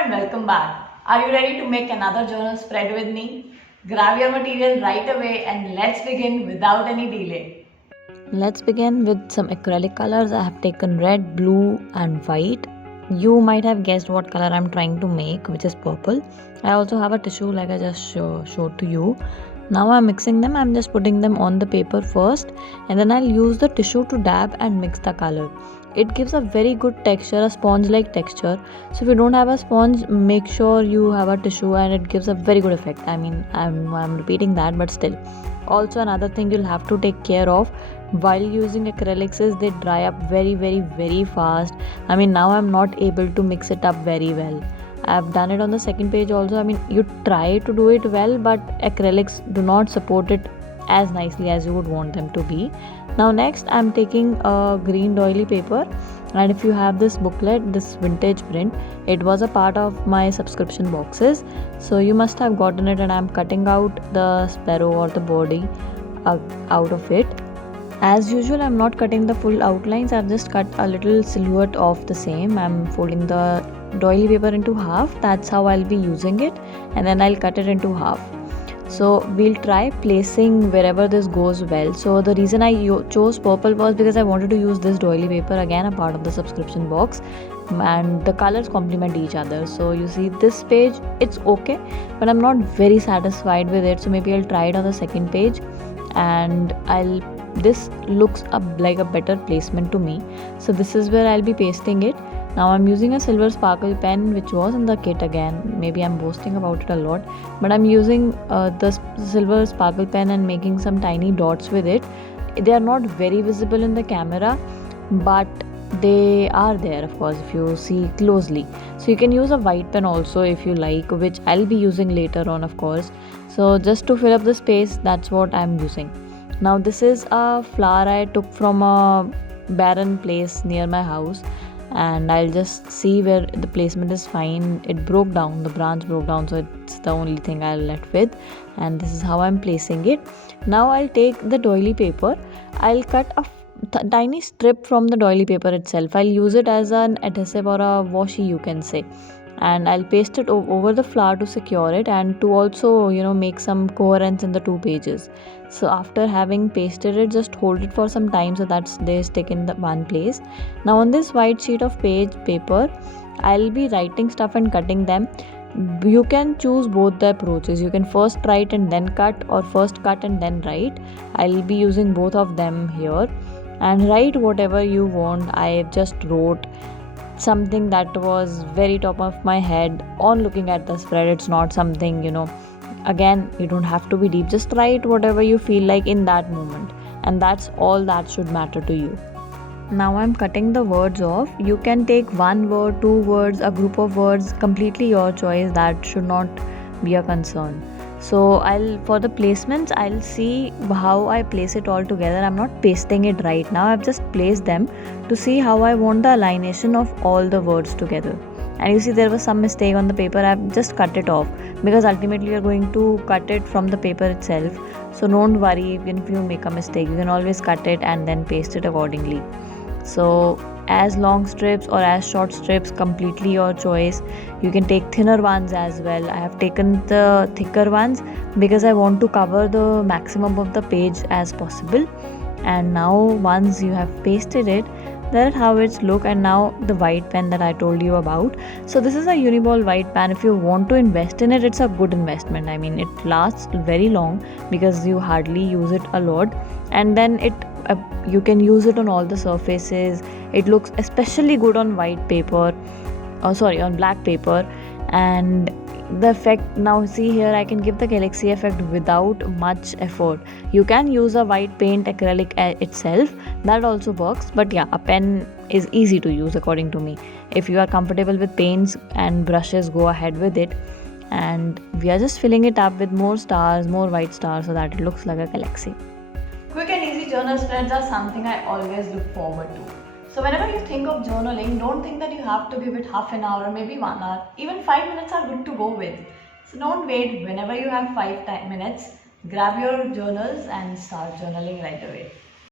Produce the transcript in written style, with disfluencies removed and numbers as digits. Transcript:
and welcome back. Are you ready to make another journal spread with me? Grab your material right away and let's begin without any delay. Let's begin with some acrylic colors. I have taken red, blue and white. You might have guessed what color I'm trying to make, which is purple. I also have a tissue like I just showed to you. Now I'm mixing them. I'm just putting them on the paper first and then I'll use the tissue to dab and mix the color. It gives a very good texture, a sponge like texture. So if you don't have a sponge, make sure you have a tissue and it gives a very good effect. I'm repeating that, but still. Also, another thing you'll have to take care of while using acrylics is they dry up very fast. Now I'm not able to mix it up very well. I've done it on the second page also. You try to do it well, but acrylics do not support it as nicely as you would want them to be. Now next I'm taking a green doily paper, and if you have this booklet, this vintage print, it was a part of my subscription boxes, so you must have gotten it, and I'm cutting out the sparrow or the body out of it. As usual, I'm not cutting the full outlines. I've just cut a little silhouette of the same. I'm folding the doily paper into half. That's how I'll be using it, and then I'll cut it into half. So we'll try placing wherever this goes well. So the reason I chose purple was because I wanted to use this doily paper, again a part of the subscription box, and the colors complement each other. So you see this page, it's okay, but I'm not very satisfied with it, so maybe I'll try it on the second page, and this looks like a better placement to me. So this is where I'll be pasting it. Now I'm using a silver sparkle pen which was in the kit again. Maybe I'm boasting about it a lot, but I'm using the silver sparkle pen and making some tiny dots with it. They are not very visible in the camera, but they are there, of course, if you see closely. So you can use a white pen also if you like, which I'll be using later on, of course. So just to fill up the space, that's what I'm using. Now this is a flower I took from a barren place near my house, and I'll just see where the placement is fine. It broke down, the branch broke down, so it's the only thing I'll left with, and this is how I'm placing it. Now I'll take the doily paper. I'll cut a tiny strip from the doily paper itself. I'll use it as an adhesive or a washi, you can say, and I'll paste it over the flower to secure it, and to also make some coherence in the two pages. So after having pasted it, just hold it for some time so that they stick in the one place. Now on this white sheet of paper, I'll be writing stuff and cutting them. You can choose both the approaches. You can first write and then cut, or first cut and then write. I'll be using both of them here, and write whatever you want. I just wrote something that was very top of my head on looking at the spread. It's not something, again, you don't have to be deep. Just write whatever you feel like in that moment, and that's all that should matter to you. Now I'm cutting the words off. You can take one word, two words, a group of words, completely your choice. That should not be a concern. So for the placements, I'll see how I place it all together. I'm not pasting it right now. I've just placed them to see how I want the alignation of all the words together. And you see there was some mistake on the paper. I've just cut it off because ultimately you're going to cut it from the paper itself. So don't worry, even if you make a mistake, you can always cut it and then paste it accordingly. So as long strips or as short strips, completely your choice. You can take thinner ones as well. I have taken the thicker ones because I want to cover the maximum of the page as possible. And now once you have pasted it, that's how it's look. And now the white pen that I told you about. So this is a Uniball white pen. If you want to invest in it, it's a good investment. It lasts very long because you hardly use it a lot, and then you can use it on all the surfaces. It looks especially good on white paper, on black paper. And the effect, now see here, I can give the galaxy effect without much effort. You can use a white paint acrylic itself, that also works, but yeah, a pen is easy to use according to me. If you are comfortable with paints and brushes, go ahead with it. And we are just filling it up with more stars, more white stars, so that it looks like a galaxy. Quick and easy journal spreads are something I always look forward to. So whenever you think of journaling, don't think that you have to give it half an hour or maybe 1 hour. Even 5 minutes are good to go with. So don't wait. Whenever you have 5 minutes, grab your journals and start journaling right away.